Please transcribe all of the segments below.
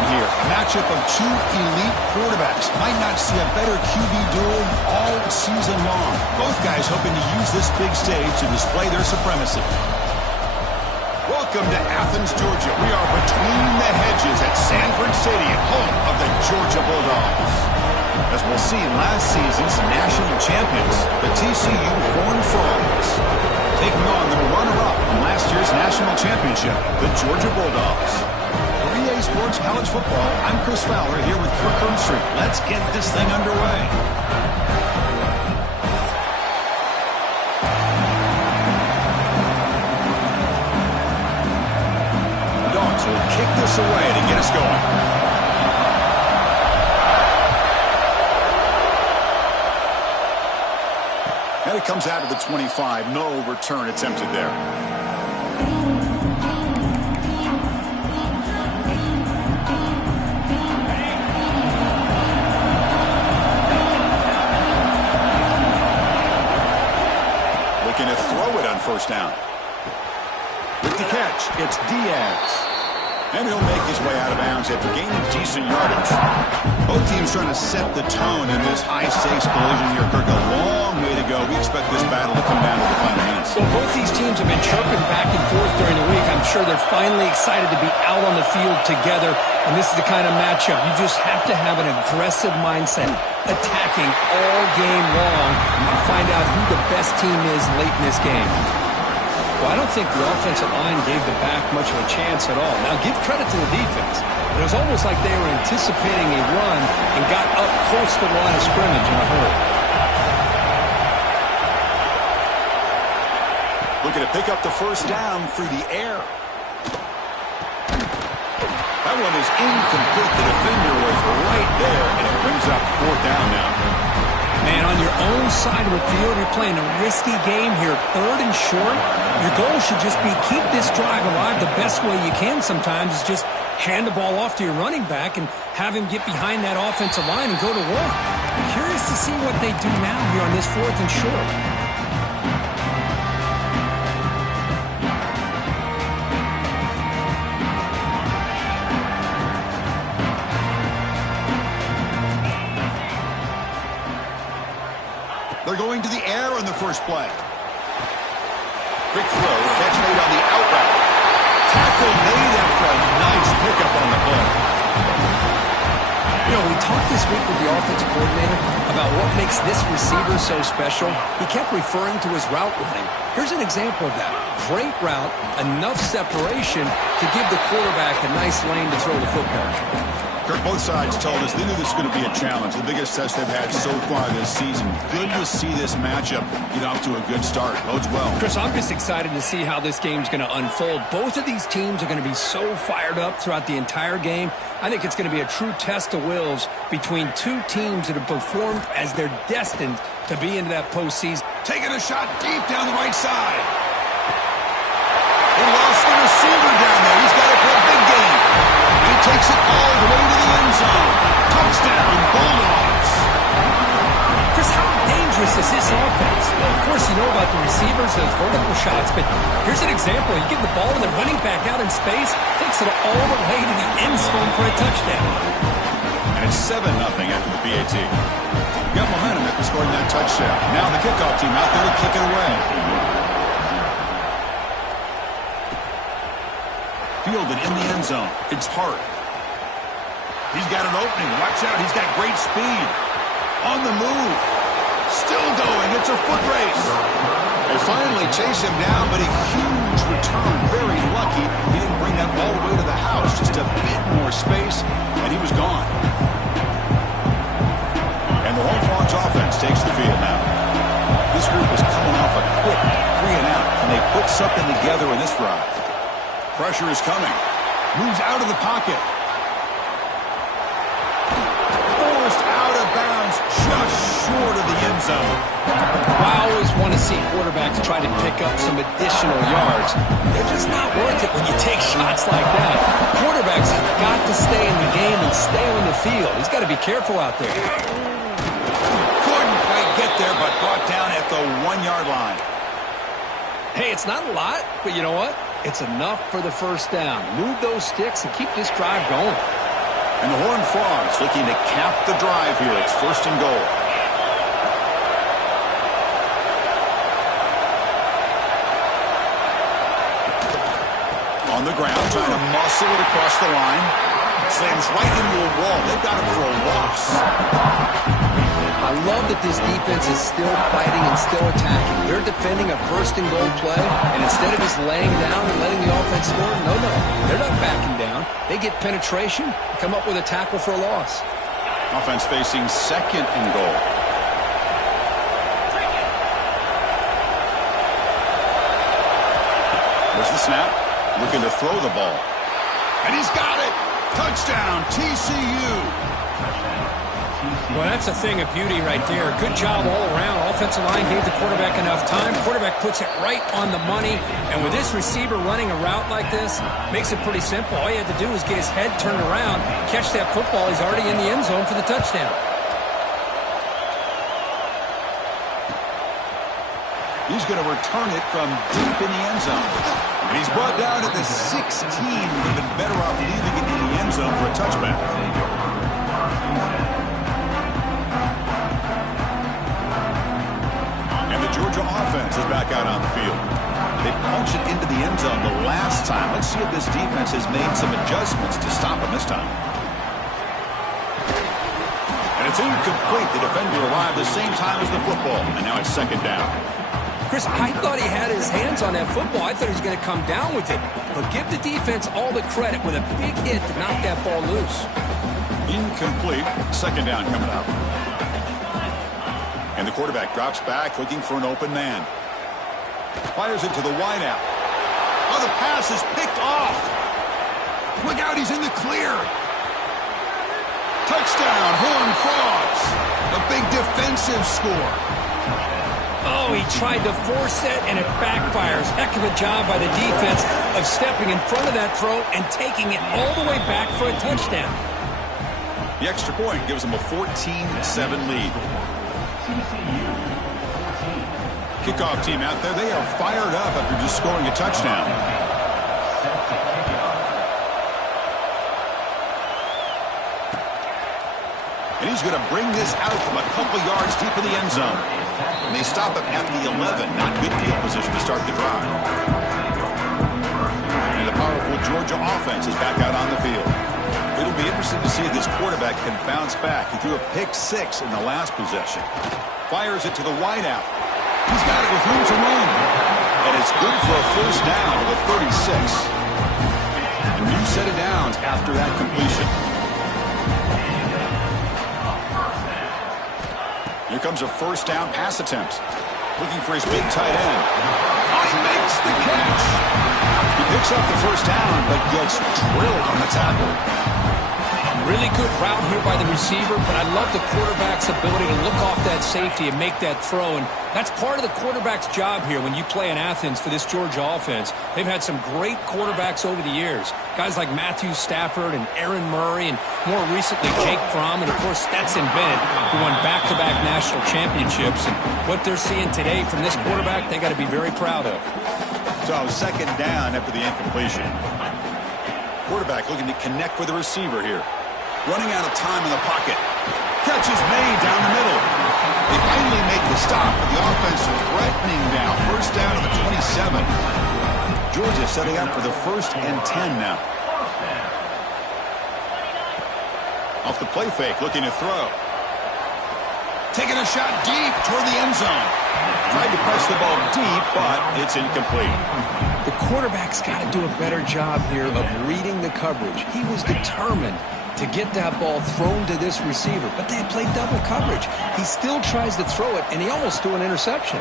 time here. A matchup of two elite quarterbacks. Might not see a better QB duel all season long. Both guys hoping to use this big stage to display their supremacy. Welcome to Athens, Georgia. We are between the hedges at Sanford Stadium, home of the Georgia Bulldogs. As we'll see, last season's national champions, the TCU Horned Frogs, taking on the runner-up from last year's national championship, the Georgia Bulldogs. For EA Sports College Football, I'm Chris Fowler here with Kirk Herbstreit. Let's get this thing underway. The Dawgs will kick this away to get us going. And it comes out of the 25. No return attempted there. Looking to throw it on first down. With the catch, it's Dawgs. And he'll make his way out of bounds after gaining decent yardage. Both teams trying to set the tone in this high-stakes collision here, Kirk. A long way to go. We expect this battle to come down to the final minutes. Well, both these teams have been chirping back and forth during the week. I'm sure they're finally excited to be out on the field together. And this is the kind of matchup you just have to have an aggressive mindset, attacking all game long and find out who the best team is late in this game. Well, I don't think the offensive line gave the back much of a chance at all. Now, give credit to the defense. It was almost like they were anticipating a run and got up close to the line of scrimmage in a hurry. Looking to pick up the first down through the air. That one is incomplete. The defender was right there, and it brings up fourth down now. Man, on your own side of the field, you're playing a risky game here. Third and short. Your goal should just be keep this drive alive the best way you can sometimes is just hand the ball off to your running back and have him get behind that offensive line and go to work. I'm curious to see what they do now here on this fourth and short. They're going to the air on the first play. Quick throw, catch made on the out route. Tackle made after a nice pickup on the play. You know, we talked this week with the offensive coordinator about what makes this receiver so special. He kept referring to his route running. Here's an example of that. Great route, enough separation to give the quarterback a nice lane to throw the football. Kirk, both sides told us they knew this was going to be a challenge. The biggest test they've had so far this season. Good to see this matchup get off to a good start. Bodes well. Chris, I'm just excited to see how this game's going to unfold. Both of these teams are going to be so fired up throughout the entire game. I think it's going to be a true test of wills between two teams that have performed as they're destined to be into that postseason. Taking a shot deep down the right side. He lost the receiver down there. He's got it for a big game. He takes it all the way to the end zone. Touchdown, Bulldogs. Chris, how dangerous is this offense? Well, of course, you know about the receivers, those vertical shots, but here's an example. You give the ball to the running back out in space, takes it all the way to the end zone for a touchdown. And it's 7-0 after the PAT. Got momentum after scoring that touchdown. Now the kickoff team out there to kick it away. Fielded in the end zone. It's Hart. He's got an opening. Watch out. He's got great speed. On the move. Still going. It's a foot race. They finally chase him down, but a huge return. Very lucky. He didn't bring that all the way to the house. Just a bit more space, and he was gone. And the Horned Frogs offense takes the field now. This group is coming off a quick 3-and-out, and they put something together in this drive. Pressure is coming. Moves out of the pocket. Forced out of bounds just short of the end zone. I always want to see quarterbacks try to pick up some additional yards. They're just not worth it when you take shots like that. Quarterbacks have got to stay in the game and stay on the field. He's got to be careful out there. Couldn't quite get there, but brought down at the 1-yard line. Hey, it's not a lot, but you know what? It's enough for the first down. Move those sticks and keep this drive going. And the Horned Frogs looking to cap the drive here. It's 1st and goal. On the ground, trying to muscle it across the line. Slams right into a wall. They've got him for a loss. I love that this defense is still fighting and still attacking. They're defending a 1st and goal play, and instead of just laying down and letting the offense score, no, they're not backing down. They get penetration, come up with a tackle for a loss. Offense facing 2nd and goal. There's the snap. Looking to throw the ball. And he's got it. Touchdown, TCU. Well, that's a thing of beauty right there. Good job all around. Offensive line gave the quarterback enough time. Quarterback puts it right on the money. And with this receiver running a route like this, makes it pretty simple. All you have to do is get his head turned around, catch that football. He's already in the end zone for the touchdown. He's going to return it from deep in the end zone. And he's brought down at the 16. Would have been better off leaving it in the end zone for a touchback. And the Georgia offense is back out on the field. They punched it into the end zone the last time. Let's see if this defense has made some adjustments to stop him this time. And it's incomplete. The defender arrived the same time as the football. And now it's 2nd down. Chris, I thought he had his hands on that football. I thought he was going to come down with it. But give the defense all the credit with a big hit to knock that ball loose. Incomplete. 2nd down coming up. And the quarterback drops back looking for an open man. Fires it to the wideout. Oh, the pass is picked off. Look out, he's in the clear. Touchdown, Horned Frogs. A big defensive score. Oh, he tried to force it, and it backfires. Heck of a job by the defense of stepping in front of that throw and taking it all the way back for a touchdown. The extra point gives them a 14-7 lead. Kickoff team out there, they are fired up after just scoring a touchdown. And he's going to bring this out from a couple yards deep in the end zone. And they stop him at the 11. Not good field position to start the drive. And the powerful Georgia offense is back out on the field. It'll be interesting to see if this quarterback can bounce back. He threw a pick 6 in the last possession. Fires it to the wideout. He's got it with room to run. And it's good for a 1st down with a 36. A new set of downs after that completion. Here comes a 1st down pass attempt. Looking for his big tight end. Oh, he makes the catch. He picks up the 1st down, but gets drilled on the tackle. Really good route here by the receiver, but I love the quarterback's ability to look off that safety and make that throw. And that's part of the quarterback's job here when you play in Athens for this Georgia offense. They've had some great quarterbacks over the years. Guys like Matthew Stafford and Aaron Murray and more recently Jake Fromm and, of course, Stetson Bennett, who won back-to-back national championships. And what they're seeing today from this quarterback, they got to be very proud of. So 2nd down after the incompletion. Quarterback looking to connect with the receiver here. Running out of time in the pocket. Catch is made down the middle. They finally make the stop, but the offense threatening now. 1st down to the 27. Georgia setting up for the 1st and 10 now. Off the play fake, looking to throw. Taking a shot deep toward the end zone. Tried to press the ball deep, but it's incomplete. The quarterback's got to do a better job here of reading the coverage. He was determined to get that ball thrown to this receiver, but they played double coverage. He still tries to throw it, and he almost threw an interception.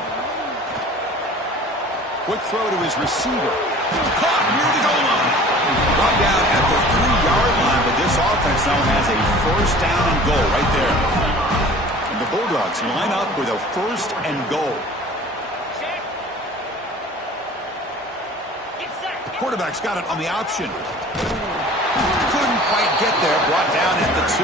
Quick throw to his receiver. Caught near the goal line. Brought down at the 3-yard line, but this offense now has a 1st down and goal right there. And the Bulldogs line up with a 1st and goal. Quarterback's got it on the option. Couldn't quite get there. Brought down at the 2.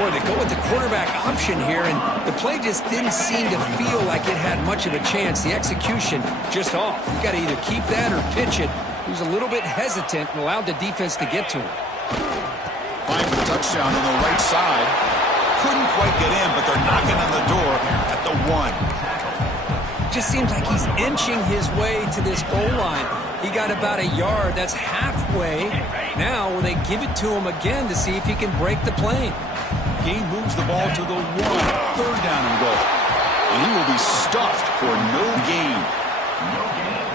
Boy, they go with the quarterback option here, and the play just didn't seem to feel like it had much of a chance. The execution just off. You got to either keep that or pitch it. He was a little bit hesitant and allowed the defense to get to him. Applying for the touchdown on the right side. Couldn't quite get in, but they're knocking on the door at the 1. Just seems like he's inching his way to this goal line. He got about a yard. That's halfway. Now will they give it to him again to see if he can break the plane? He moves the ball to the 1. 3rd down and goal. And he will be stuffed for no gain.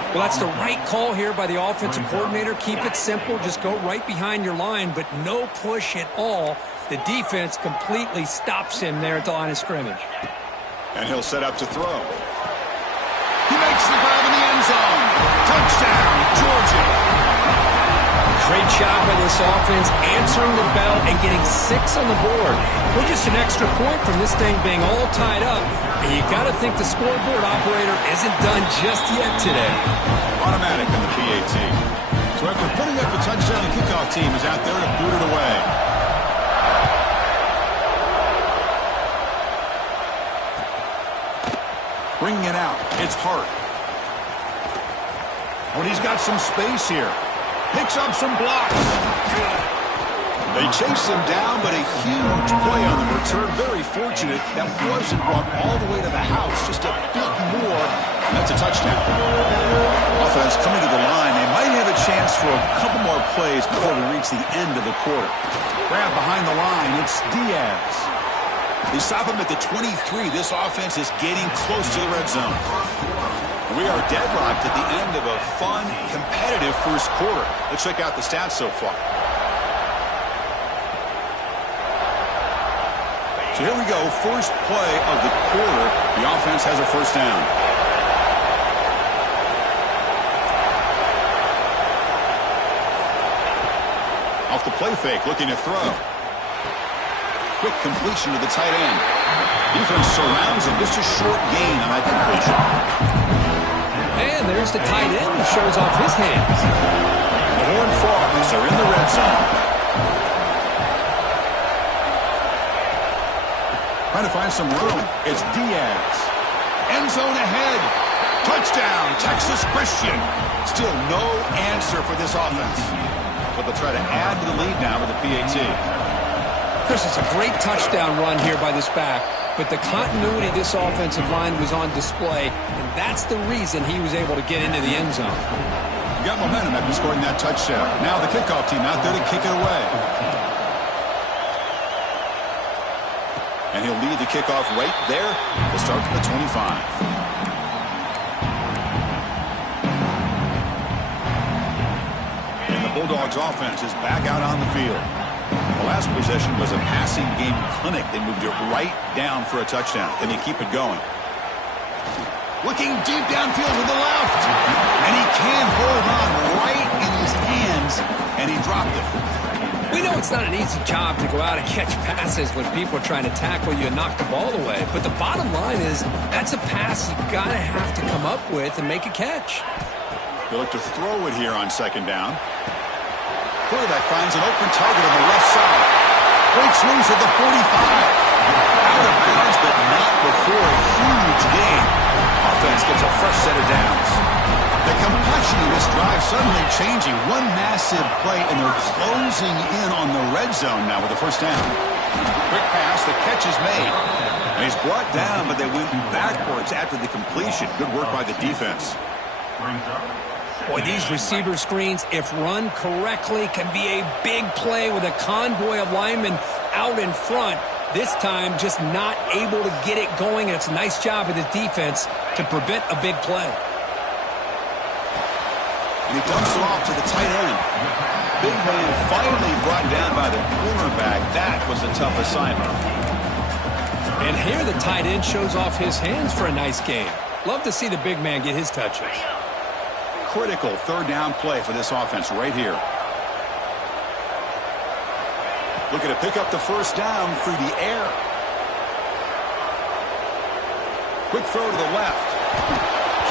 Well, that's the right call here by the offensive coordinator. Keep it simple. Just go right behind your line, but no push at all. The defense completely stops him there at the line of scrimmage. And he'll set up to throw. He makes the grab in the end zone. Touchdown, Georgia. Great job by this offense answering the bell and getting 6 on the board. We're just an extra point from this thing being all tied up. And you got to think the scoreboard operator isn't done just yet today. Automatic on the PAT. So after putting up a touchdown, the kickoff team is out there to boot it away. Bringing it out. It's Hart. Well, he's got some space here. Picks up some blocks. They chase him down, but a huge play on the return. Very fortunate that wasn't brought all the way to the house. Just a bit more, and that's a touchdown. Offense coming to the line. They might have a chance for a couple more plays before we reach the end of the quarter. Grab behind the line. It's Diaz. They stop him at the 23. This offense is getting close to the red zone. We are deadlocked at the end of a fun, competitive first quarter. Let's check out the stats so far. So here we go, first play of the quarter. The offense has a first down. Off the play fake, looking to throw. Quick completion to the tight end. Defense surrounds him, just a short gain on that completion. And there's the tight end who shows off his hands. The Horned Frogs are in the red zone. Trying to find some room. It's Diaz. End zone ahead. Touchdown, Texas Christian. Still no answer for this offense. But they'll try to add to the lead now with the PAT. Chris, it's a great touchdown run here by this back, but the continuity of this offensive line was on display, and that's the reason he was able to get into the end zone. You got momentum after scoring that touchdown. Now the kickoff team out there to kick it away. And he'll lead the kickoff right there to start from the 25. And the Bulldogs offense is back out on the field. The last possession was a passing game clinic. They moved it right down for a touchdown. Can they keep it going? Looking deep downfield to the left. And he can't hold on right in his hands. And he dropped it. We know it's not an easy job to go out and catch passes when people are trying to tackle you and knock the ball away. But the bottom line is that's a pass you got to have to come up with and make a catch. They look to throw it here on second down. Quarterback finds an open target on the left side. Breaks loose at the 45. Out of bounds, but not before a huge gain. Offense gets a fresh set of downs. The complexion of this drive suddenly changing. One massive play, and they're closing in on the red zone now with the first down. Quick pass, the catch is made. And he's brought down, but they went backwards after the completion. Good work by the defense. Boy, these receiver screens, if run correctly, can be a big play with a convoy of linemen out in front. This time, just not able to get it going, and it's a nice job of the defense to prevent a big play. And he dumps it off to the tight end. Big man finally brought down by the cornerback. That was a tough assignment. And here the tight end shows off his hands for a nice game. Love to see the big man get his touches. Critical third down play for this offense right here. Looking to pick up the first down through the air. Quick throw to the left.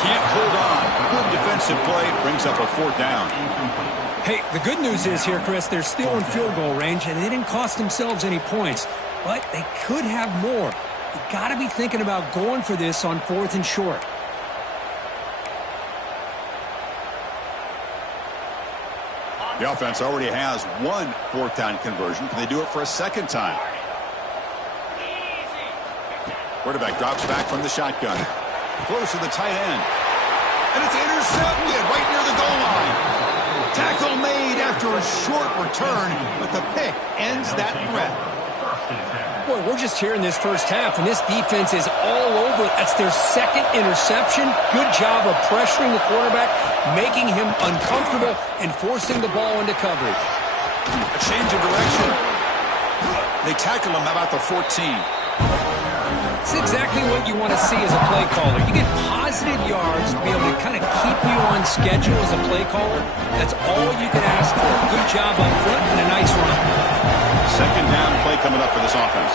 Can't hold on. Good defensive play. Brings up a fourth down. Hey, the good news is here, Chris, they're still in field goal range, and they didn't cost themselves any points. But they could have more. You got to be thinking about going for this on 4th and short. The offense already has one fourth down conversion. Can they do it for a second time? Quarterback drops back from the shotgun. Close to the tight end. And it's intercepted right near the goal line. Tackle made after a short return, but the pick ends that threat. Boy, we're just here in this first half, and this defense is all over. That's their second interception. Good job of pressuring the quarterback, making him uncomfortable, and forcing the ball into coverage. A change of direction. They tackle him about the 14. It's exactly what you want to see as a play caller. You get positive yards to be able to kind of keep you on schedule as a play caller. That's all you can ask for. Good job up front and a nice run. Second down play coming up for this offense.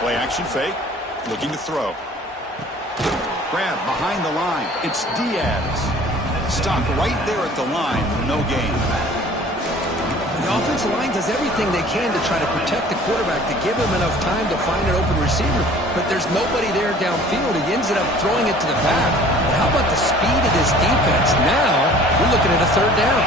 Play action fake. Looking to throw. Grab behind the line. It's Diaz. Stopped right there at the line. No gain. The offensive line does everything they can to try to protect the quarterback to give him enough time to find an open receiver. But there's nobody there downfield. He ends up throwing it to the back. But how about the speed of this defense? Now we're looking at a third down.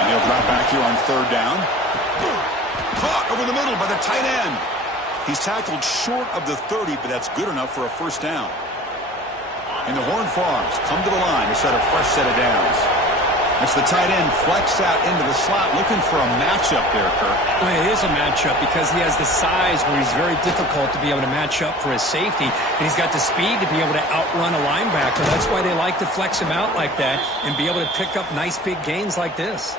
And he'll drop back here on third down. Caught over the middle by the tight end. He's tackled short of the 30, but that's good enough for a first down. And the Horned Frogs come to the line to set a fresh set of downs. It's the tight end flex out into the slot, looking for a matchup there, Kirk. Well, it is a matchup because he has the size where he's very difficult to be able to match up for his safety. And he's got the speed to be able to outrun a linebacker. That's why they like to flex him out like that and be able to pick up nice big gains like this.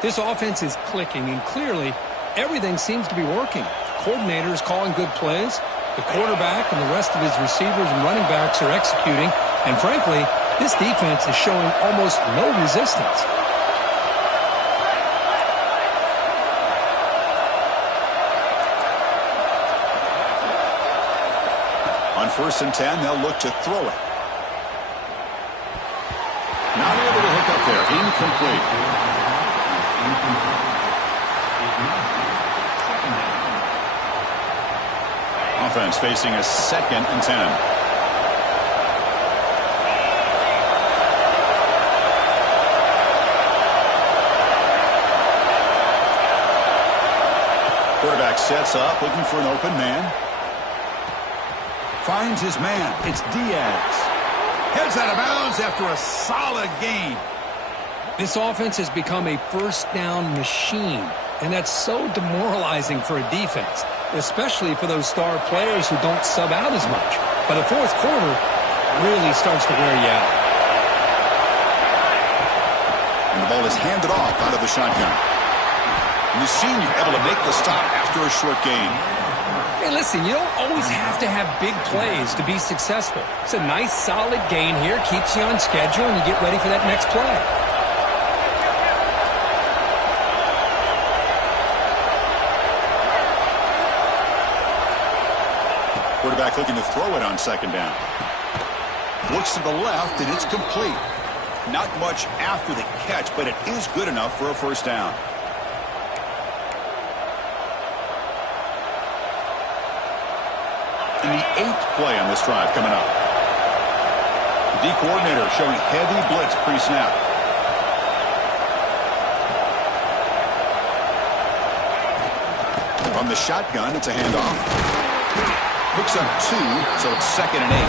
This offense is clicking, and clearly everything seems to be working. Coordinator is calling good plays. The quarterback and the rest of his receivers and running backs are executing. And frankly, this defense is showing almost no resistance. On 1st and 10, they'll look to throw it. Not able to hook up there. Incomplete. Offense facing a 2nd and 10. Quarterback sets up, looking for an open man. Finds his man. It's Diaz. Heads out of bounds after a solid gain. This offense has become a first down machine, and that's so demoralizing for a defense, especially for those star players who don't sub out as much. By the fourth quarter, really starts to wear you out. And the ball is handed off out of the shotgun. And the senior able to make the stop after a short gain. Hey, listen, you don't always have to have big plays to be successful. It's a nice, solid gain here, keeps you on schedule, and you get ready for that next play. Quarterback looking to throw it on 2nd down. Looks to the left, and it's complete. Not much after the catch, but it is good enough for a first down. And the 8th play on this drive coming up. The D coordinator showing heavy blitz pre-snap. From the shotgun, it's a handoff. Hooks up 2, so it's 2nd and 8.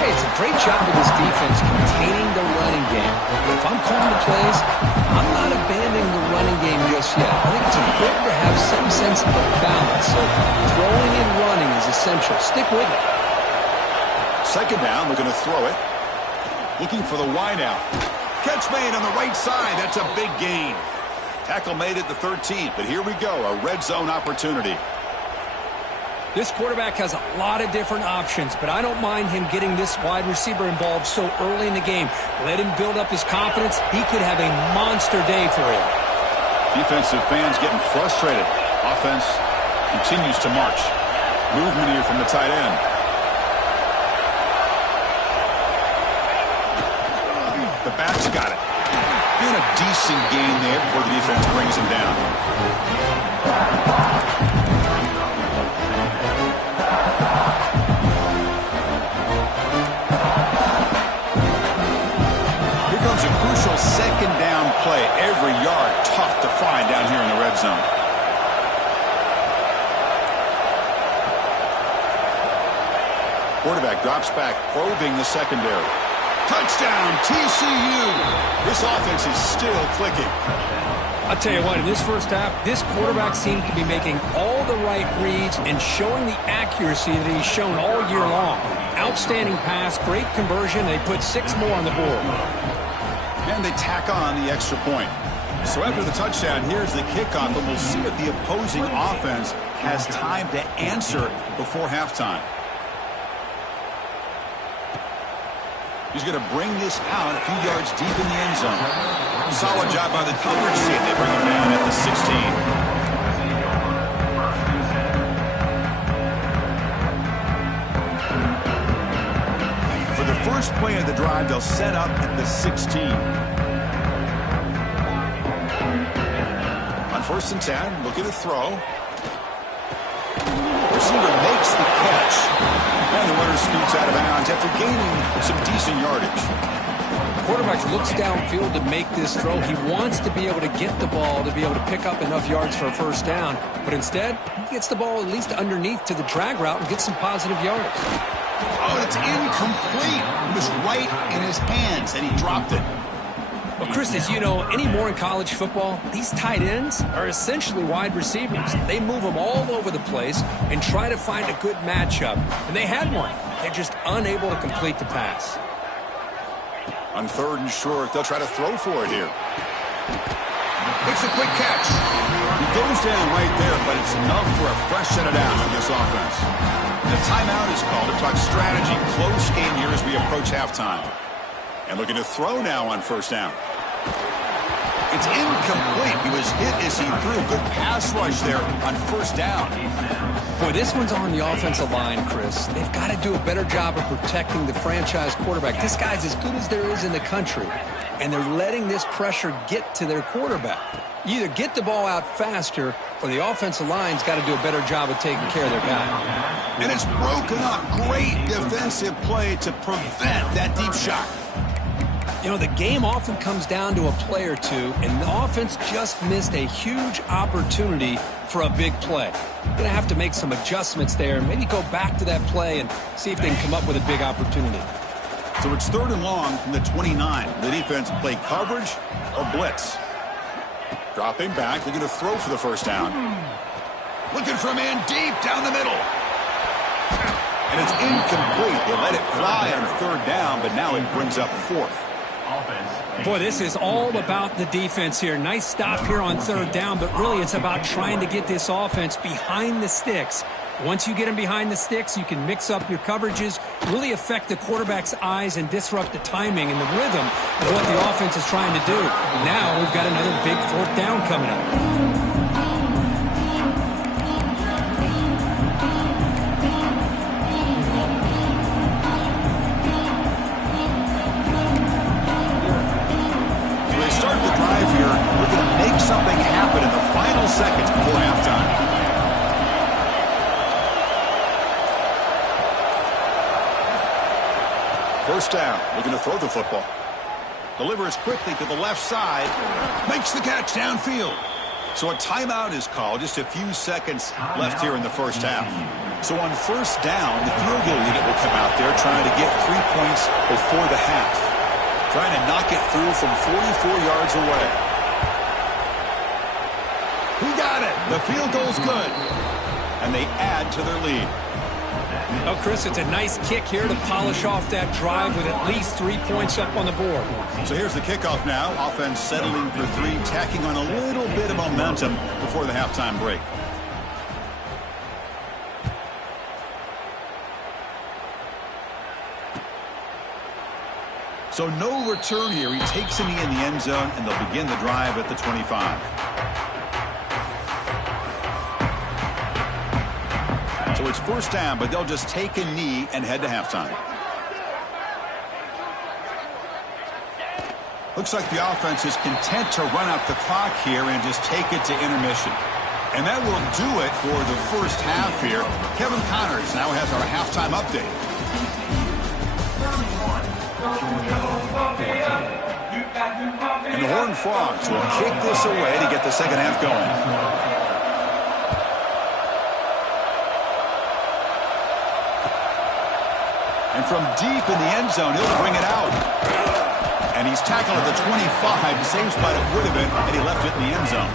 Hey, it's a great job of this defense containing the running game. If I'm calling the plays, I'm not abandoning the running game just yet. I think it's important to have some sense of balance. So throwing and running is essential. Stick with it. 2nd down, looking to throw it. Looking for the wide out. Catch made on the right side. That's a big gain. Tackle made at the 13th, but here we go, a red zone opportunity. This quarterback has a lot of different options, but I don't mind him getting this wide receiver involved so early in the game. Let him build up his confidence. He could have a monster day for him. Defensive fans getting frustrated. Offense continues to march. Movement here from the tight end. The back's got it. And a decent gain there before the defense brings him down. Here comes a crucial second down play. Every yard tough to find down here in the red zone. Quarterback drops back, probing the secondary. Touchdown, TCU. This offense is still clicking. I'll tell you what, in this first half, this quarterback seems to be making all the right reads and showing the accuracy that he's shown all year long. Outstanding pass, great conversion. They put 6 more on the board. And they tack on the extra point. So after the touchdown, here's the kickoff, and we'll see if the opposing offense has time to answer before halftime. He's going to bring this out a few yards deep in the end zone. Solid job by the coverage team. They bring him down at the 16. For the first play of the drive, they'll set up at the 16. On 1st and 10, look at the throw. Receiver makes the catch. And the runner scoots out of bounds after gaining some decent yardage. Quarterback looks downfield to make this throw. He wants to be able to get the ball to be able to pick up enough yards for a first down. But instead, he gets the ball at least underneath to the drag route and gets some positive yards. Oh, and it's incomplete. It was right in his hands, and he dropped it. Well, Chris, as you know, anymore in college football, these tight ends are essentially wide receivers. They move them all over the place and try to find a good matchup. And they had one. They're just unable to complete the pass. On 3rd and short, they'll try to throw for it here. Makes a quick catch. He goes down right there, but it's enough for a fresh set of downs for this offense. The timeout is called to talk strategy. Close game here as we approach halftime. And looking to throw now on 1st down. It's incomplete. He was hit as he threw. Good pass rush there on 1st down. Boy, this one's on the offensive line, Chris. They've got to do a better job of protecting the franchise quarterback. This guy's as good as there is in the country, and they're letting this pressure get to their quarterback. You either get the ball out faster, or the offensive line's got to do a better job of taking care of their guy. And it's broken up. Great defensive play to prevent that deep shot. You know, the game often comes down to a play or two, and the offense just missed a huge opportunity for a big play. They're going to have to make some adjustments there and maybe go back to that play and see if they can come up with a big opportunity. So it's 3rd and long from the 29. The defense play coverage or blitz. Dropping back, they're going to throw for the 1st down. Looking for a man deep down the middle. And it's incomplete. They let it fly on 3rd down, but now it brings up 4th. Boy, this is all about the defense here. Nice stop here on 3rd down, but really it's about trying to get this offense behind the sticks. Once you get them behind the sticks, you can mix up your coverages, really affect the quarterback's eyes and disrupt the timing and the rhythm of what the offense is trying to do. Now we've got another big 4th down coming up. Something happened in the final seconds before halftime. First down, looking to throw the football. Delivers quickly to the left side. Makes the catch downfield. So a timeout is called. Just a few seconds left here in the first half. So on 1st down, the field goal unit will come out there trying to get 3 points before the half. Trying to knock it through from 44 yards away. He got it. The field goal's good. And they add to their lead. Oh, Chris, it's a nice kick here to polish off that drive with at least 3 points up on the board. So here's the kickoff now. Offense settling for 3, tacking on a little bit of momentum before the halftime break. So no return here. He takes a knee in the end zone, and they'll begin the drive at the 25. So it's 1st down, but they'll just take a knee and head to halftime. Looks like the offense is content to run out the clock here and just take it to intermission. And that will do it for the first half here. Kevin Connors now has our halftime update. And the Horned Frogs will kick this away to get the second half going. And from deep in the end zone, he'll bring it out. And he's tackled at the 25, same spot it would have been had he left it in the end zone.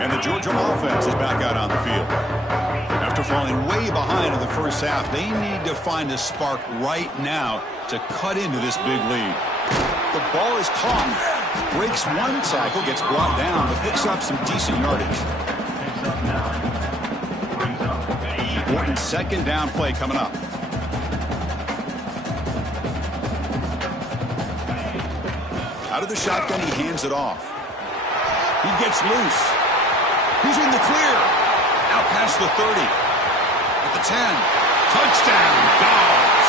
And the Georgia offense is back out on the field. After falling way behind in the first half, they need to find a spark right now to cut into this big lead. The ball is caught. Breaks one tackle, gets brought down, but picks up some decent yardage. Important second down play coming up. Out of the shotgun, he hands it off. He gets loose. He's in the clear. Out past the 30. At the 10. Touchdown, Dawgs.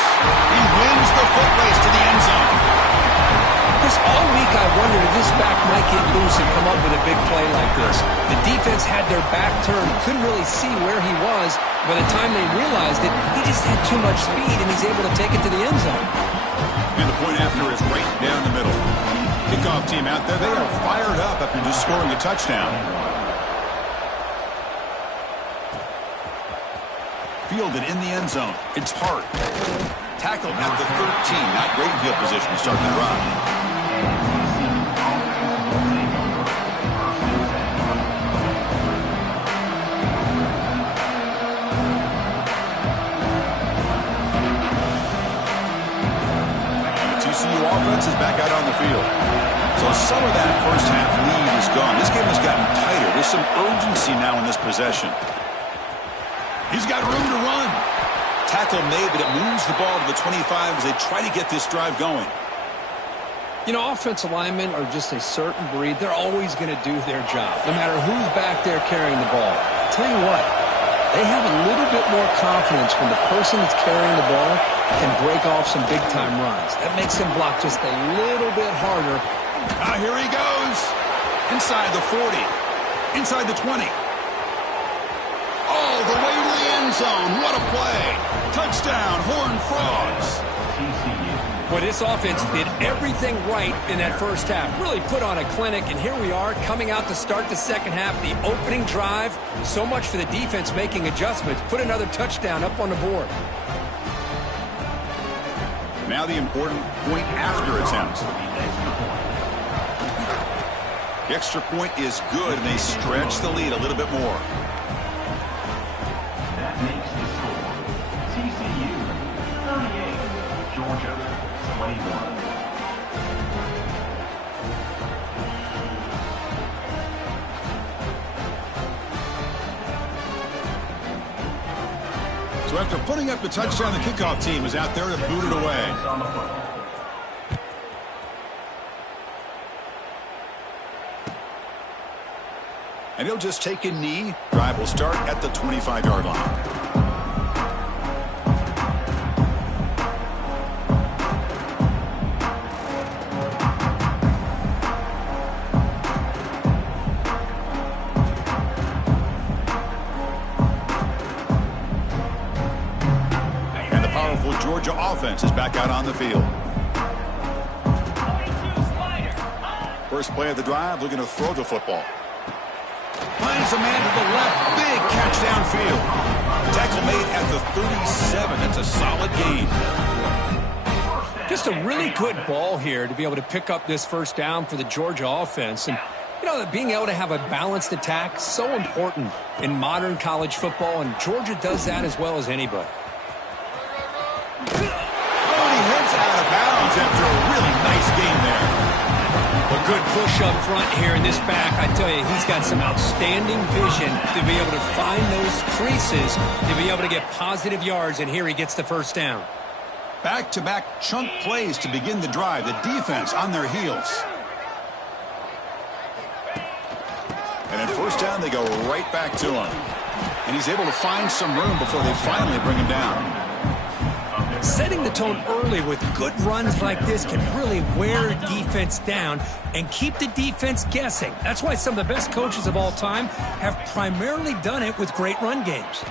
He wins the foot race to the end zone. All week I wondered if this back might get loose and come up with a big play like this. The defense had their back turned, couldn't really see where he was. By the time they realized it, he just had too much speed, and he's able to take it to the end zone. And the point after is right down the middle. Kickoff team out there, they are fired up after just scoring a touchdown. Fielded in the end zone. It's Hart. Tackled at the 13. Not great field position to start the drive. Offense is back out on the field. So some of that first half lead is gone. This game has gotten tighter. There's some urgency now in this possession. He's got room to run. Tackle made, but it moves the ball to the 25 as they try to get this drive going. You know, offensive linemen are just a certain breed. They're always going to do their job, no matter who's back there carrying the ball. I'll tell you what, they have a little bit more confidence when the person that's carrying the ball can break off some big-time runs. That makes them block just a little bit harder. Here he goes. Inside the 40. Inside the 20. All the way to the end zone. What a play. Touchdown, Horned Frogs. Well, this offense did everything right in that first half. Really put on a clinic, and here we are coming out to start the second half. The opening drive, so much for the defense making adjustments. Put another touchdown up on the board. Now the important point after attempt. The extra point is good, and they stretch the lead a little bit more. That makes the score TCU 38, Georgia 21. So after putting up the touchdown, the kickoff team is out there to boot it away. And he'll just take a knee. Drive will start at the 25-yard line. Georgia offense is back out on the field. First play of the drive, looking to throw the football. Finds a man to the left. Big catch downfield. Tackle made at the 37. That's a solid gain. Just a really good ball here to be able to pick up this first down for the Georgia offense. And, you know, being able to have a balanced attack, so important in modern college football, and Georgia does that as well as anybody. After a really nice game there. A good push up front here in this back. I tell you, he's got some outstanding vision to be able to find those creases, to be able to get positive yards, and here he gets the first down. Back-to-back chunk plays to begin the drive. The defense on their heels. And at first down, they go right back to him. And he's able to find some room before they finally bring him down. Setting the tone early with good runs like this can really wear defense down and keep the defense guessing. That's why some of the best coaches of all time have primarily done it with great run games.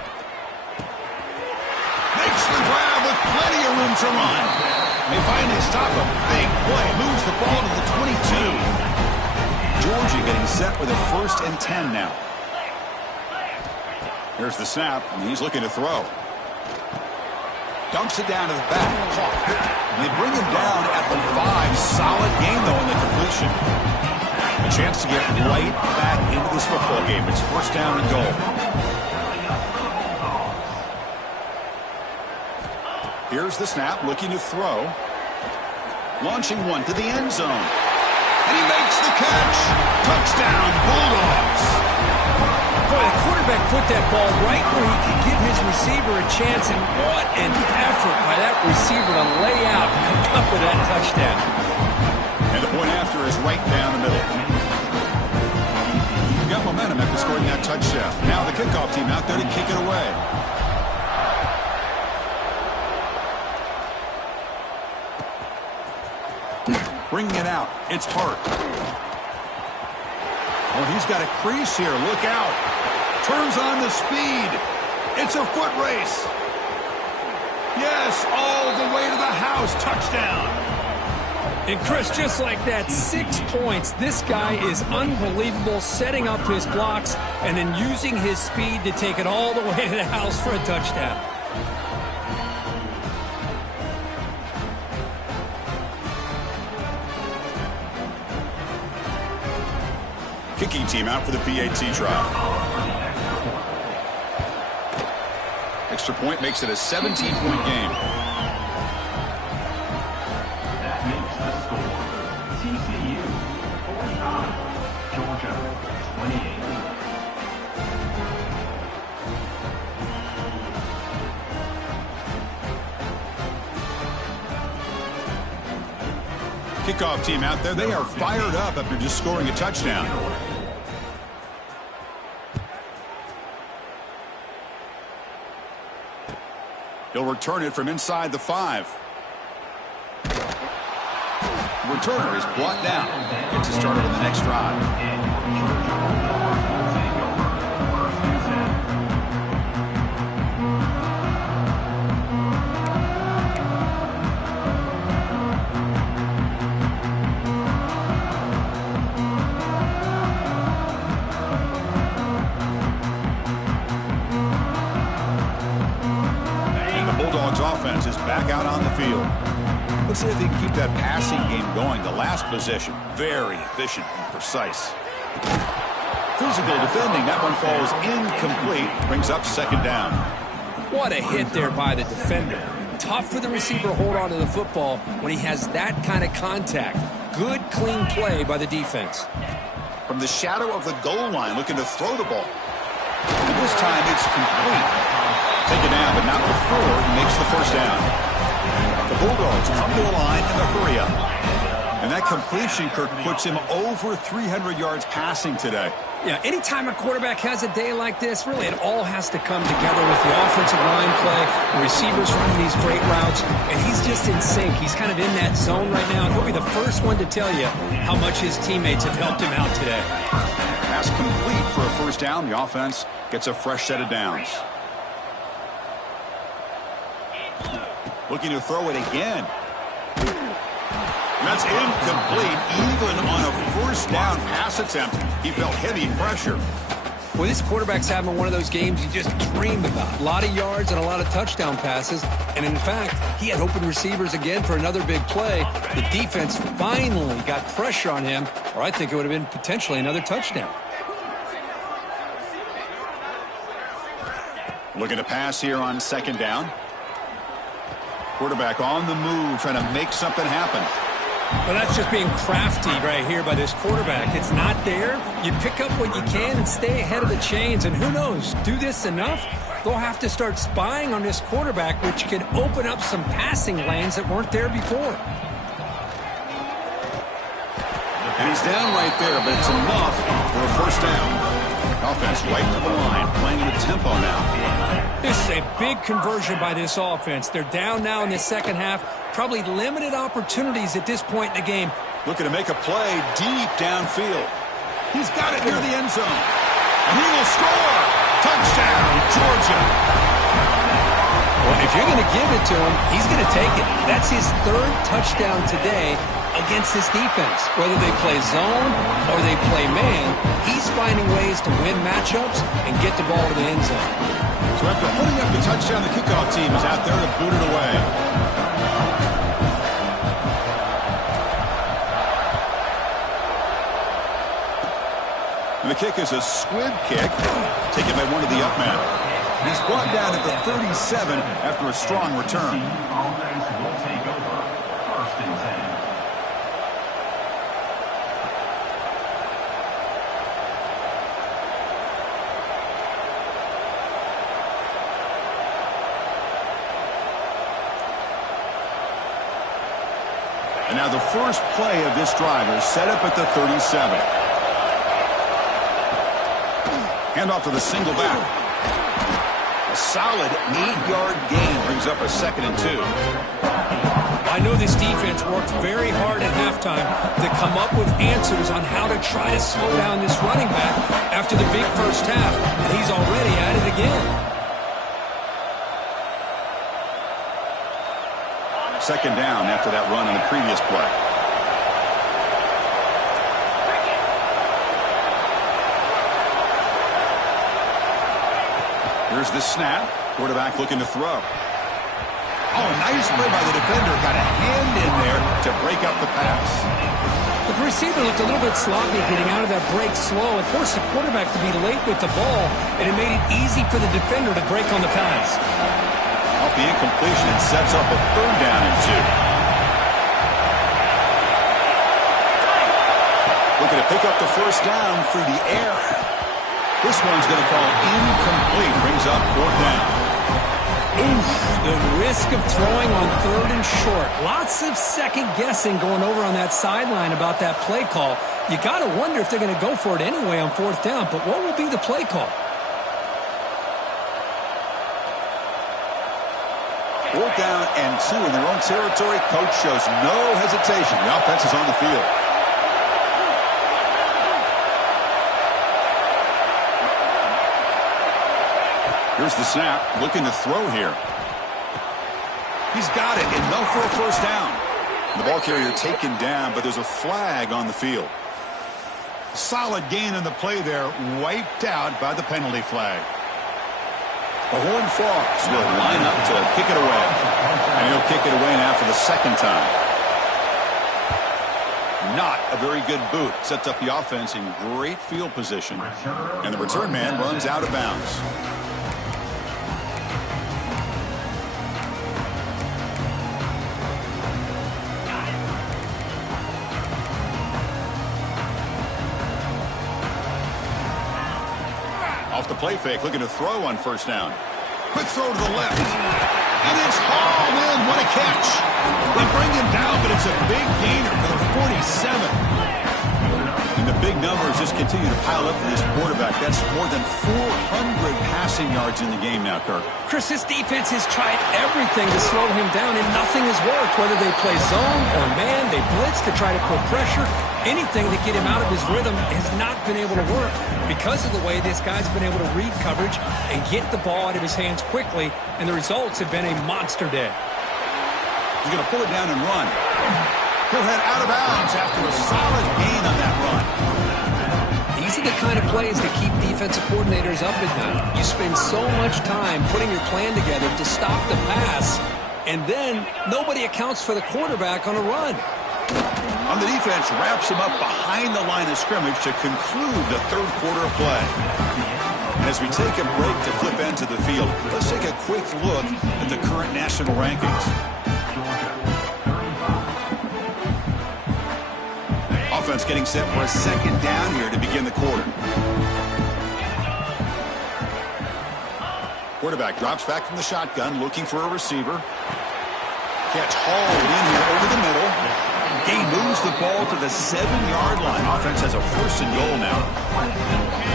Makes the grab with plenty of room to run. They finally stop a big play. Moves the ball to the 22. Georgia getting set with a 1st and 10 now. Here's the snap, and he's looking to throw. Dumps it down to the back. And they bring him down at the 5. Solid game, though, in the completion. A chance to get right back into this football game. It's 1st down and goal. Here's the snap, looking to throw. Launching one to the end zone. And he makes the catch. Touchdown, Bulldogs. Boy, the quarterback put that ball right where he could give his receiver a chance, and what an effort by that receiver to lay out and come up with that touchdown. And the point after is right down the middle. Got momentum after scoring that touchdown. Now the kickoff team out there to kick it away. Bringing it out. It's Hart. Oh, he's got a crease here. Look out. Turns on the speed. It's a foot race. Yes, all the way to the house. Touchdown. And Chris, just like that, 6 points. This guy is unbelievable, setting up his blocks and then using his speed to take it all the way to the house for a touchdown. Kicking team out for the PAT trial. Extra point makes it a 17-point game. That makes the score. TCU 49, Georgia 28. Kickoff team out there. They are fired up after just scoring a touchdown. He'll return it from inside the 5. Returner is brought down. Gets us started on the next drive. Offense is back out on the field. Let's see if they can keep that passing game going. The last possession, very efficient and precise. Physical defending. That one falls incomplete. Brings up 2nd down. What a hit there by the defender. Tough for the receiver to hold on to the football when he has that kind of contact. Good, clean play by the defense. From the shadow of the goal line, looking to throw the ball. And this time it's complete. Taken down, but not before he makes the 1st down. The Bulldogs come to the line in the hurry up. And that completion, Kirk, puts him over 300 yards passing today. Yeah, anytime a quarterback has a day like this, really it all has to come together with the offensive line play, the receivers running these great routes, and he's just in sync. He's kind of in that zone right now, and he'll be the first one to tell you how much his teammates have helped him out today. Pass complete for a 1st down. The offense gets a fresh set of downs. Looking to throw it again. That's incomplete. Even on a 1st down pass attempt, he felt heavy pressure. Well, this quarterback's having one of those games you just dream about. A lot of yards and a lot of touchdown passes. And in fact, he had open receivers again for another big play. The defense finally got pressure on him, or I think it would have been potentially another touchdown. Looking to pass here on 2nd down. Quarterback on the move, trying to make something happen. Well, that's just being crafty right here by this quarterback. It's not there. You pick up what you can and stay ahead of the chains. And who knows, do this enough, they'll have to start spying on this quarterback, which can open up some passing lanes that weren't there before. And he's down right there, but it's enough for a 1st down. Offense right to the line, playing with tempo now. This is a big conversion by this offense. They're down now in the second half. Probably limited opportunities at this point in the game. Looking to make a play deep downfield. He's got it near the end zone. And he will score. Touchdown, Georgia. Well, if you're going to give it to him, he's going to take it. That's his third touchdown today against this defense. Whether they play zone or they play man, he's finding ways to win matchups and get the ball to the end zone. So after putting up the touchdown, the kickoff team is out there to boot it away. And the kick is a squib kick, taken by one of the up men. He's brought down at the 37 after a strong return. Offense will take over. 1st and 10. And now the first play of this drive is set up at the 37. Hand off to the single back. A solid 8-yard gain brings up a 2nd and 2. I know this defense worked very hard at halftime to come up with answers on how to try to slow down this running back after the big first half, and he's already at it again. 2nd down after that run on the previous play. Here's the snap. Quarterback looking to throw. Oh, nice play by the defender. Got a hand in there to break up the pass. The receiver looked a little bit sloppy getting out of that break slow and forced the quarterback to be late with the ball, and it made it easy for the defender to break on the pass. Off the incompletion, it sets up a 3rd down and 2. Looking to pick up the 1st down through the air. This one's going to fall incomplete. Brings up 4th down. Oof, the risk of throwing on 3rd and short. Lots of second guessing going over on that sideline about that play call. You got to wonder if they're going to go for it anyway on 4th down, but what will be the play call? 4th down and 2 in their own territory. Coach shows no hesitation. The offense is on the field. Here's the snap. Looking to throw here. He's got it. Enough for a 1st down. The ball carrier taken down, but there's a flag on the field. Solid gain on the play there. Wiped out by the penalty flag. The Horned Frogs will line up to kick it away. And he'll kick it away now for the 2nd time. Not a very good boot. Sets up the offense in great field position. And the return man runs out of bounds. Off the play fake, looking to throw on 1st down. Quick throw to the left. And it's hauled in. What a catch. They bring him down, but it's a big gainer for the 47. And the big numbers just continue to pile up for this quarterback. That's more than 400 passing yards in the game now, Kirk. Chris, this defense has tried everything to slow him down, and nothing has worked. Whether they play zone or man, they blitz to try to put pressure. Anything to get him out of his rhythm has not been able to work because of the way this guy's been able to read coverage and get the ball out of his hands quickly, and the results have been a monster day. He's going to pull it down and run. He'll head out of bounds after a solid gain on that run. These are the kind of plays that keep defensive coordinators up at night. You spend so much time putting your plan together to stop the pass, and then nobody accounts for the quarterback on a run. On the defense, wraps him up behind the line of scrimmage to conclude the 3rd quarter of play. And as we take a break to flip into the field, let's take a quick look at the current national rankings. Offense getting set for a 2nd down here to begin the quarter. Quarterback drops back from the shotgun, looking for a receiver. Catch hauled in here over the middle. Gain moves moves the ball to the 7-yard line. Offense has a 1st and goal now.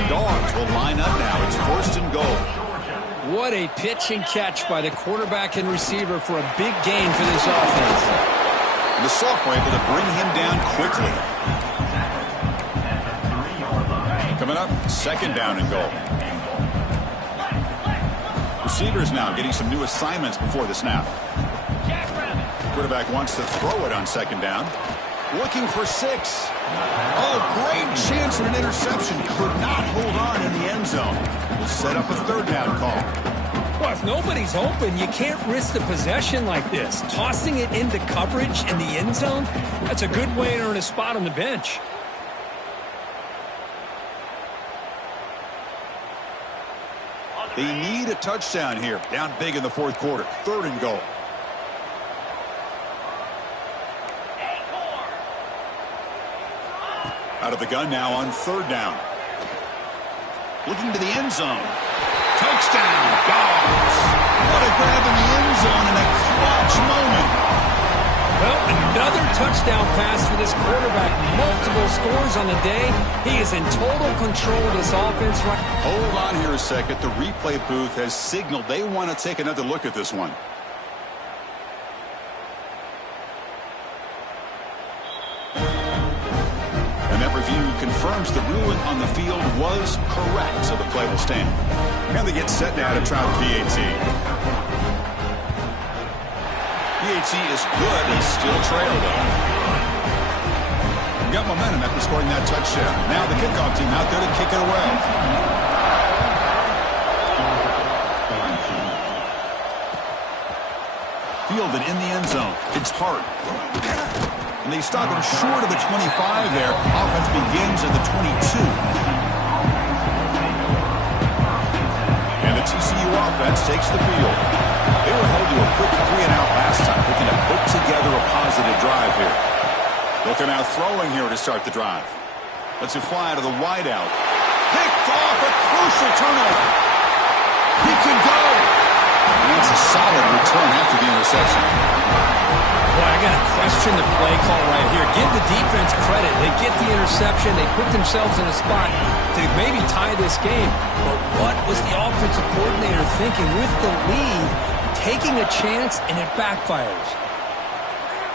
Dawgs will line up now. It's 1st and goal. What a pitch and catch by the quarterback and receiver for a big gain for this offense. The sophomore able to bring him down quickly. Coming up, 2nd down and goal. Receivers now getting some new assignments before the snap. Quarterback wants to throw it on 2nd down. Looking for 6. Oh, great chance at an interception. Could not hold on in the end zone. Will set up a 3rd down call. Well, if nobody's open, you can't risk the possession like this. Tossing it into coverage in the end zone, that's a good way to earn a spot on the bench. They need a touchdown here. Down big in the 4th quarter. 3rd and goal. Out of the gun now on 3rd down. Looking to the end zone. Touchdown, Dawgs. What a grab in the end zone in a clutch moment. Well, another touchdown pass for this quarterback. Multiple scores on the day. He is in total control of this offense. Hold on here a second. The replay booth has signaled they want to take another look at this one. Review confirms the ruling on the field was correct, so the play will stand. And they get set now to try the PAT. PAT is good and still trail, though. Got momentum after scoring that touchdown. Now the kickoff team out there to kick it away. Fielded in the end zone. It's Hart. And they stop him short of the 25 there. Offense begins at the 22. And the TCU offense takes the field. They were held to a quick 3-and-out last time, looking to put together a positive drive here. They'll come out throwing here to start the drive. Let's it fly to the wideout. Picked off, a crucial turnover. He can go. And it's a solid return after the interception. Boy, I got to question the play call right here. Give the defense credit. They get the interception. They put themselves in a spot to maybe tie this game. But what was the offensive coordinator thinking with the lead, taking a chance, and it backfires?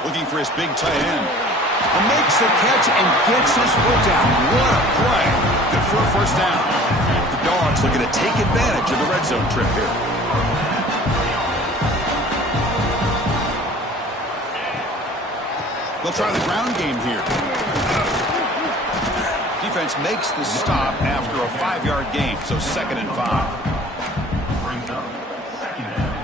Looking for his big tight end. And makes the catch and gets his foot down. What a play. Good for a 1st down. The Dawgs looking to take advantage of the red zone trip here. They'll try the ground game here. Defense makes the stop after a 5-yard gain, so 2nd and 5. Brings up 2nd down.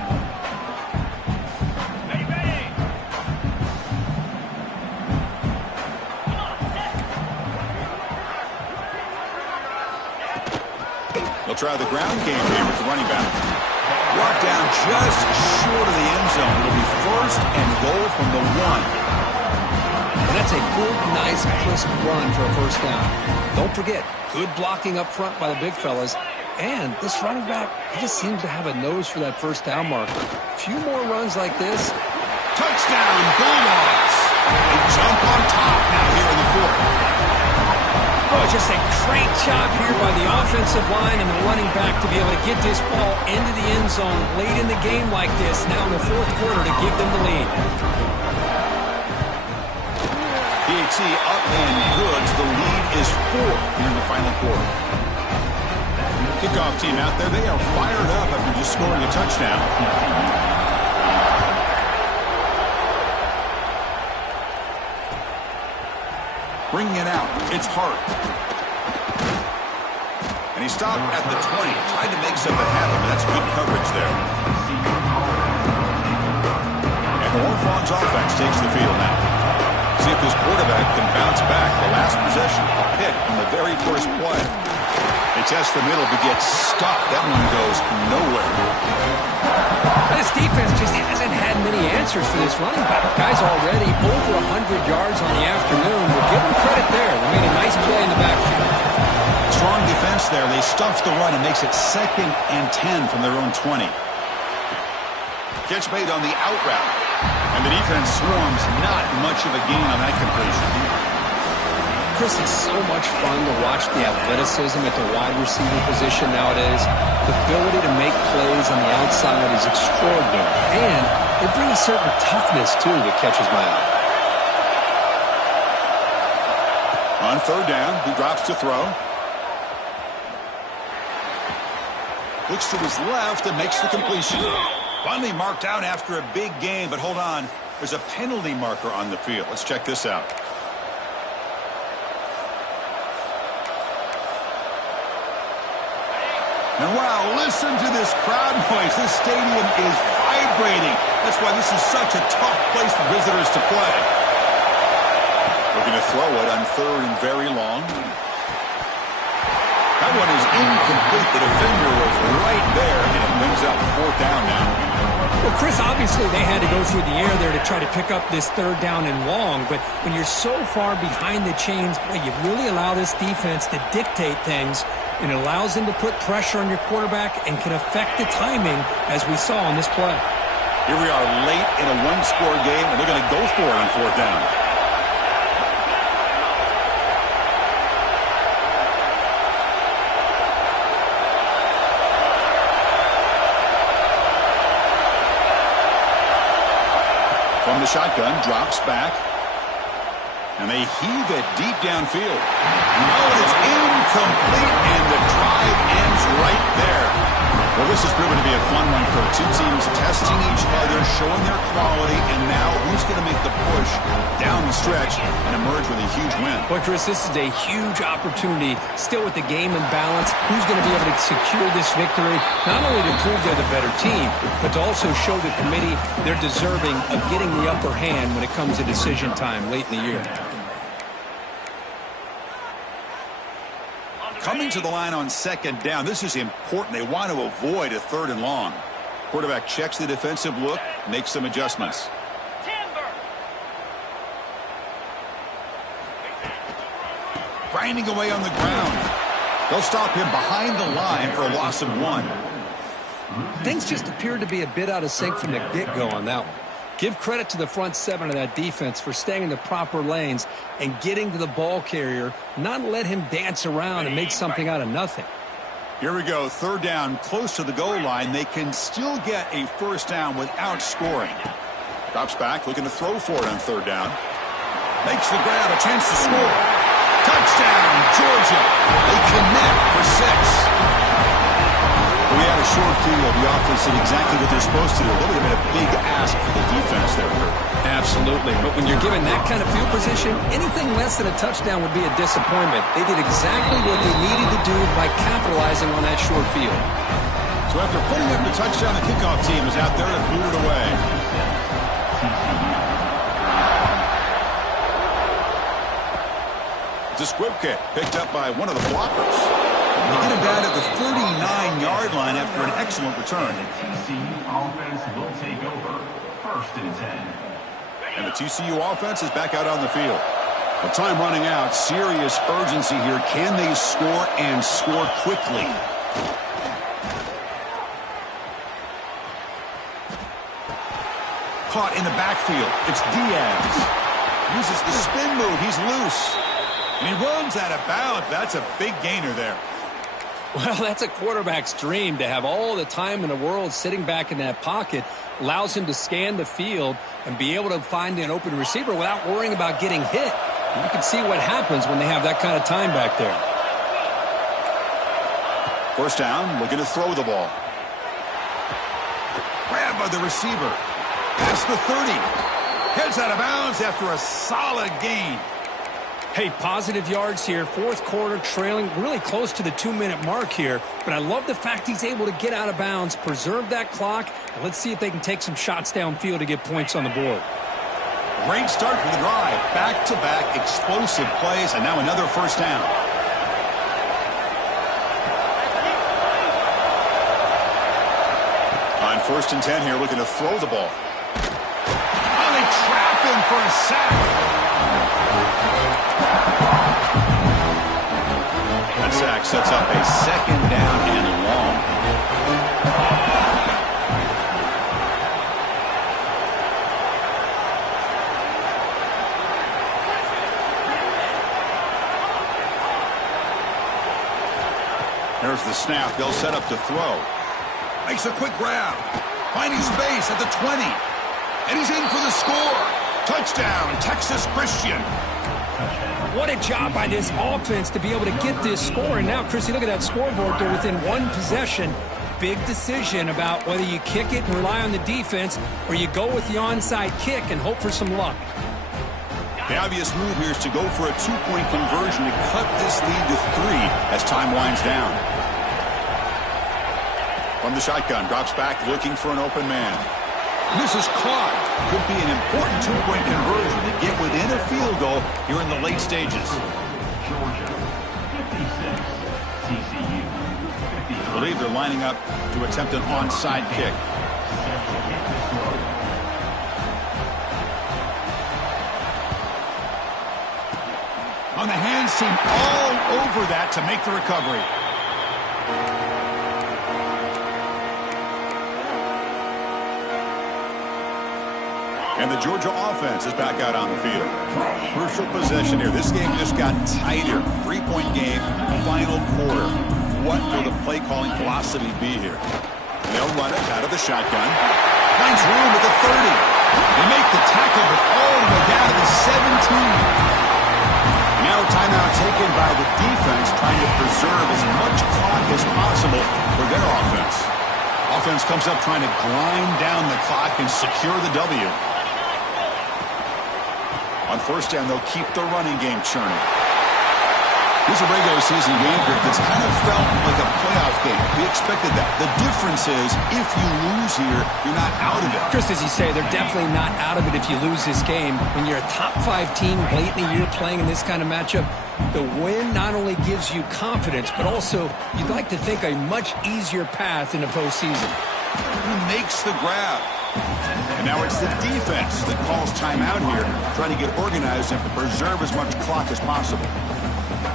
They'll try the ground game here with the running back. Brought down just short of the end zone. It'll be 1st and goal from the 1. And that's a good, nice, crisp run for a 1st down. Don't forget, good blocking up front by the big fellas. And this running back, he just seems to have a nose for that 1st down marker. A few more runs like this. Touchdown, Bulldogs. They jump on top now here in the 4th. Oh, just a great job here by the offensive line and the running back to be able to get this ball into the end zone late in the game like this, now in the 4th quarter to give them the lead. PAT up and good. The lead is 4 here in the final quarter. Kickoff team out there. They are fired up after just scoring a touchdown. Bringing it out. It's Hart. And he stopped at the 20. Tried to make something happen, but that's good coverage there. And Orfan's offense takes the field now. See if this quarterback can bounce back. The last possession, a pick in the very first play. They test the middle to get stuck. That one goes nowhere. This defense just hasn't had many answers for this running back. Guy's already over 100 yards on the afternoon. We'll give him credit there. They made a nice play in the backfield. Strong defense there. They stuff the run and makes it 2nd and 10 from their own 20. Catch made on the out route. And the defense swarms. Not much of a gain on that completion. Chris, it's so much fun to watch the athleticism at the wide receiver position nowadays. The ability to make plays on the outside is extraordinary. And they bring a certain toughness, too, that catches my eye. On third down, he drops to throw. Looks to his left and makes the completion. Finally marked out after a big gain, but hold on. There's a penalty marker on the field. Let's check this out. And wow, listen to this crowd noise. This stadium is vibrating. That's why this is such a tough place for visitors to play. We're going to throw it on third and very long. That one is incomplete. The defender was right there, and it brings up fourth down now. Well, Chris, obviously they had to go through the air there to try to pick up this third down and long, but when you're so far behind the chains, boy, you really allow this defense to dictate things, and it allows them to put pressure on your quarterback and can affect the timing, as we saw on this play. Here we are late in a one-score game, and they're going to go for it on fourth down. From the shotgun, drops back. And they heave it deep downfield. Oh, it's incomplete, and the drive ends right there. Well, this has proven to be a fun one for two teams testing each other, showing their quality, and now who's going to make the push down the stretch and emerge with a huge win? Boy, Chris, this is a huge opportunity, still with the game in balance. Who's going to be able to secure this victory, not only to prove they're the better team, but to also show the committee they're deserving of getting the upper hand when it comes to decision time late in the year. Coming to the line on second down, this is important. They want to avoid a third and long. Quarterback checks the defensive look, makes some adjustments. Grinding away on the ground. They'll stop him behind the line for a loss of 1. Things just appeared to be a bit out of sync from the get-go on that one. Give credit to the front seven of that defense for staying in the proper lanes and getting to the ball carrier, not let him dance around and make something out of nothing. Here we go, third down, close to the goal line. They can still get a first down without scoring. Drops back, looking to throw for it on third down. Makes the grab, a chance to score. Touchdown, Georgia. They connect for 6. We had a short field. The offense did exactly what they're supposed to do. That would have been a big ask for the defense there, Kurt. Absolutely. But when you're given that kind of field position, anything less than a touchdown would be a disappointment. They did exactly what they needed to do by capitalizing on that short field. So after putting up the touchdown, the kickoff team is out there to boot it away. It's a squib kick picked up by one of the blockers. They get it down at the 39-yard line after an excellent return. The TCU offense will take over. First and 10. And the TCU offense is back out on the field. With time running out, serious urgency here. Can they score and score quickly? Caught in the backfield. It's Diaz. Uses the spin move. He's loose. And he runs out of bounds. That's a big gainer there. Well, that's a quarterback's dream to have all the time in the world sitting back in that pocket. Allows him to scan the field and be able to find an open receiver without worrying about getting hit. And you can see what happens when they have that kind of time back there. First down, looking to throw the ball. Grabbed by the receiver. Past the 30. Heads out of bounds after a solid gain. Hey, positive yards here. Fourth quarter, trailing really close to the 2-minute mark here. But I love the fact he's able to get out of bounds, preserve that clock, and let's see if they can take some shots downfield to get points on the board. Great start for the drive. Back-to-back explosive plays, and now another first down. On first and 10 here, looking to throw the ball. Oh, they trap him for a sack. That sack sets up a second down and long. There's the snap. They'll set up to throw. Makes a quick grab. Finding space at the 20. And he's in for the score. Touchdown, Texas Christian. What a job by this offense to be able to get this score. And now, Chrissy, look at that scoreboard. They're within one possession. Big decision about whether you kick it and rely on the defense or you go with the onside kick and hope for some luck. The obvious move here is to go for a two-point conversion to cut this lead to 3 as time winds down. From the shotgun, drops back looking for an open man. This is caught. Could be an important two-point conversion to get within a field goal here in the late stages. Georgia, 56. TCU, 50. I believe they're lining up to attempt an onside kick. Set to kick this throw. On the hands team all over that to make the recovery. And the Georgia offense is back out on the field. Crucial possession here. This game just got tighter. 3-point game, final quarter. What will the play calling philosophy be here? They'll run it out of the shotgun. Finds room at the 30. They make the tackle, but all the way down to the 17. Now a timeout taken by the defense, trying to preserve as much clock as possible for their offense. Offense comes up trying to grind down the clock and secure the W. On first down, they'll keep the running game churning. This is a regular season game here that's kind of felt like a playoff game. We expected that. The difference is if you lose here, you're not out of it. Chris, as you say, they're definitely not out of it if you lose this game. When you're a top-5 team late in the year playing in this kind of matchup, the win not only gives you confidence, but also you'd like to think a much easier path in the postseason. He makes the grab. And now it's the defense that calls timeout here, trying to get organized and to preserve as much clock as possible.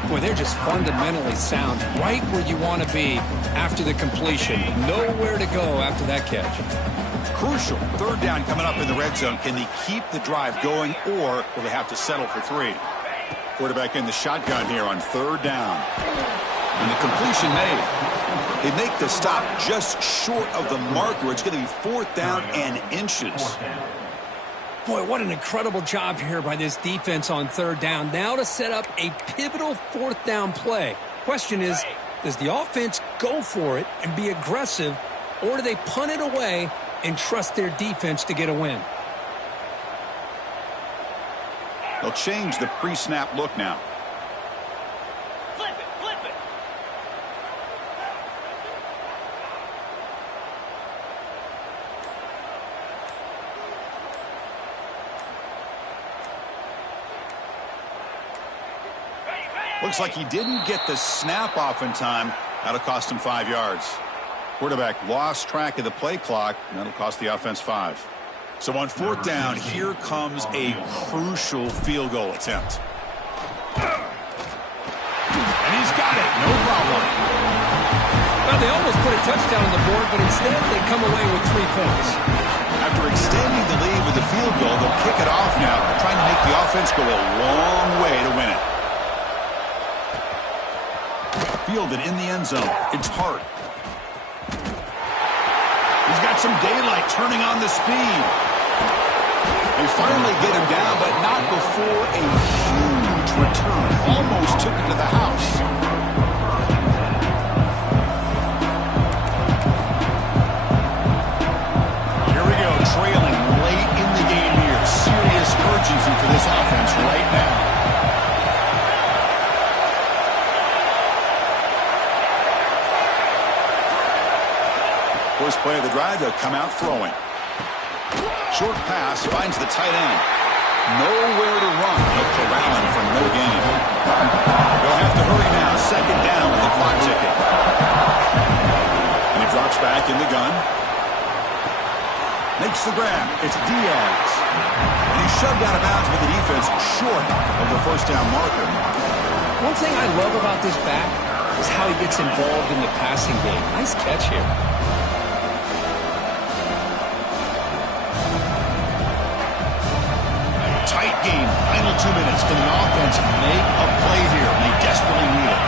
Boy, they're just fundamentally sound, right where you want to be after the completion. Nowhere to go after that catch. Crucial. Third down coming up in the red zone. Can they keep the drive going, or will they have to settle for 3? Quarterback in the shotgun here on third down. And the completion made. They make the stop just short of the marker. It's going to be 4th down and inches. Boy, what an incredible job here by this defense on third down. Now to set up a pivotal 4th down play. Question is, does the offense go for it and be aggressive, or do they punt it away and trust their defense to get a win? They'll change the pre-snap look now. Flip it, flip it. Looks like he didn't get the snap off in time. That'll cost him 5 yards. Quarterback lost track of the play clock, and that'll cost the offense 5. So on 4th down, here comes a crucial field goal attempt. And he's got it, no problem. Well, they almost put a touchdown on the board, but instead they come away with 3 points. After extending the lead with the field goal, they'll kick it off now, trying to make the offense go a long way to win it. Fielded in the end zone. It's Hart. He's got some daylight turning on the speed. They finally get him down, but not before a huge return. Almost took it to the house. Here we go, trailing late in the game here. Serious urgency for this offense right now. First play of the drive, they'll come out throwing. Short pass finds the tight end. Nowhere to run. They'll corral him for no gain. They'll have to hurry now. 2nd down with the clock ticking. And he drops back in the gun. Makes the grab. It's Dawgs. And he's shoved out of bounds with the defense short of the 1st down marker. One thing I love about this back is how he gets involved in the passing game. Nice catch here. Tight game. Final 2 minutes. Can the offense make a play here? They desperately need it.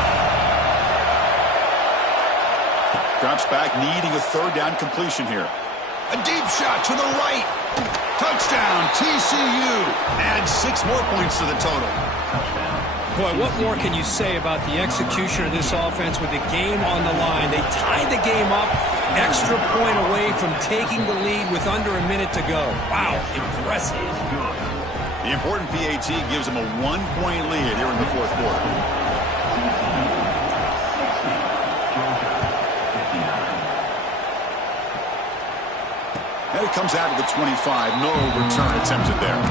Drops back, needing a third down completion here. A deep shot to the right. Touchdown, TCU. Adds 6 more points to the total. Boy, what more can you say about the execution of this offense with the game on the line? They tied the game up, extra point away from taking the lead with under a minute to go. Wow, impressive. The important PAT gives them a 1-point lead here in the fourth quarter. And it comes out of the 25. No return attempted there.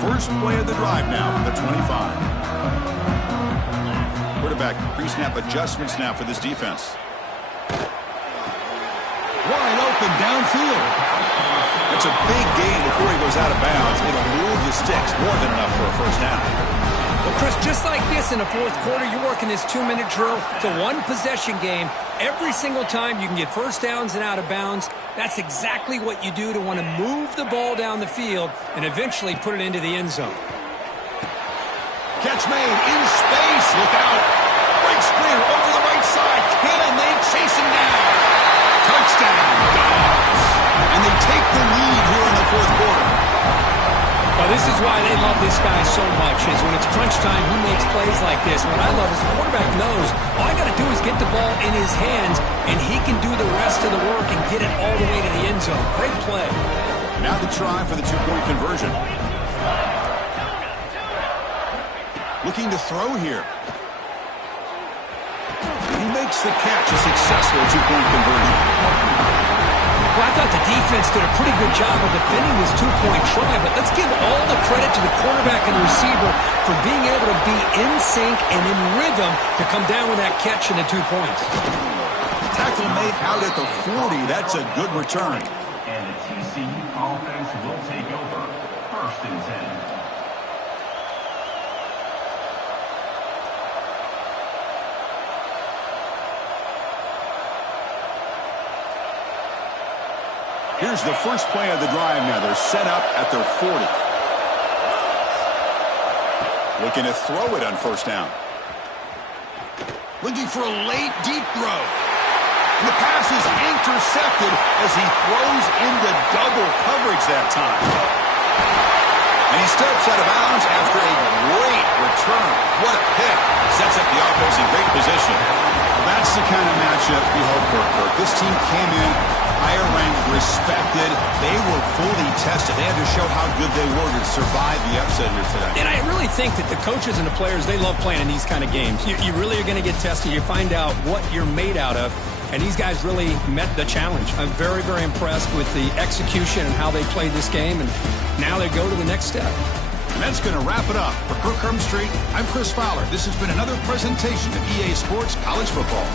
First play of the drive now from the 25. Quarterback pre-snap adjustments now for this defense. Wide open downfield. It's a big gain before he goes out of bounds. It'll move the sticks, more than enough for a first down. Well, Chris, just like this in the fourth quarter, you're working this 2-minute drill. It's a one-possession game. Every single time you can get first downs and out of bounds. That's exactly what you do to want to move the ball down the field and eventually put it into the end zone. Catch made in space. Look out. Breaks clear over the right side. Can they chase him down? Touchdown, Dawgs. And they take the lead here in the fourth quarter. Well, this is why they love this guy so much, is when it's crunch time, he makes plays like this. What I love is the quarterback knows all I got to do is get the ball in his hands, and he can do the rest of the work and get it all the way to the end zone. Great play. Now the try for the 2-point conversion. Looking to throw here. He makes the catch, a successful 2-point conversion. Well, I thought the defense did a pretty good job of defending this 2-point try, but let's give all the credit to the quarterback and the receiver for being able to be in sync and in rhythm to come down with that catch and the 2 points. Tackle made out at the 40. That's a good return. And the TCU offense will take over. First and 10. Here's the first play of the drive now. They're set up at their 40. Looking to throw it on first down. Looking for a late, deep throw. And the pass is intercepted as he throws into double coverage that time. And he steps out of bounds after a great return. What a pick. Sets up the offense in great position. That's the kind of matchup we hope for, Kirk. This team came in higher ranked, respected. They were fully tested. They had to show how good they were to survive the upset here today. And I really think that the coaches and the players, they love playing in these kind of games. You really are going to get tested. You find out what you're made out of. And these guys really met the challenge. I'm very, very impressed with the execution and how they played this game. And now they go to the next step. And that's going to wrap it up. For Kirk Street, I'm Chris Fowler. This has been another presentation of EA Sports College Football.